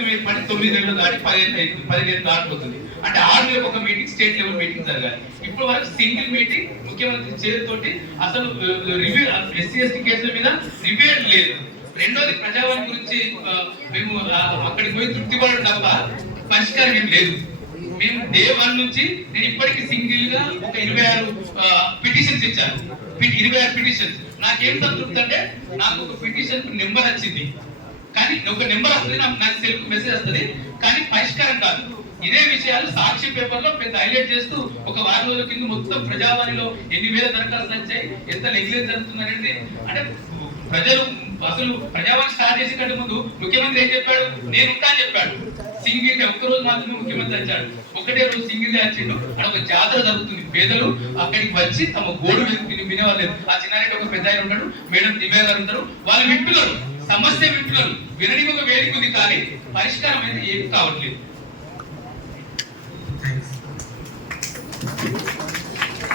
ప్రభుత్వం ఏర్పడి 9 నెలలు దాటి 15 దాటిపోతుంది. అంటే 6 నెలలకు ఒక మీటింగ్, స్టేట్ లెవెల్ మీటింగ్ జరగాలి. ఇప్పుడు వరకు సింగిల్ మీటింగ్ ముఖ్యమంత్రి చేతితోటి అసలు రివ్యూ SC/ST కేసుల మీద రివ్యూ లేదు. రెండోది ప్రజావాణి గురించి మేము అక్కడికి పోయి తృప్తి పడడం తప్ప పరిష్కారం ఏం లేదు. మేము డే 1 నుంచి నేను ఇప్పటికీ సింగిల్ గా ఒక 26 పిటిషన్స్ ఇచ్చాను. 26 పిటిషన్స్. నాకేం సంతృప్తి అంటే నాకు ఒక పిటిషన్ నెంబర్ వచ్చింది, కానీ ఒక నెంబర్ వస్తుంది, నాకు సెల్ఫ్ మెసేజ్ వస్తుంది, కానీ పరిష్కారం కాదు. ఇదే విషయాలు సాక్షి పేపర్ లో పెద్ద హైలైట్ చేస్తూ ఒక వారం రోజుల కింద మొత్తం ప్రజావాణిలో ఎన్ని వేల దరఖాస్తులు వచ్చాయి, ఎంత నెగ్లిజెన్స్ జరుగుతుంది అనేది. అంటే ప్రజలు అసలు ప్రజావాణి స్టార్ట్ చేసే కంటే ముందు ముఖ్యమంత్రి ఏం చెప్పాడు, నేను ఉంటా అని చెప్పాడు. సింగిల్ గా ఒక్కరోజు మాత్రమే ముఖ్యమంత్రి వచ్చాడు. ఒకటే రోజు సింగిల్ గా వచ్చిండు. అక్కడ ఒక జాతర జరుగుతుంది, పేదలు అక్కడికి వచ్చి తమ గోడు వినేవాళ్ళు. ఆ చిన్నారెడ్డి ఒక పెద్ద ఆయన ఉంటాడు, మేడం దివ్య గారు ఉంటారు, వాళ్ళు వింటున్నారు, సమస్య వింటున్నారు. వినడానికి ఒక వేదిక ఉంది, కానీ పరిష్కారం అనేది ఏమి కావట్లేదు.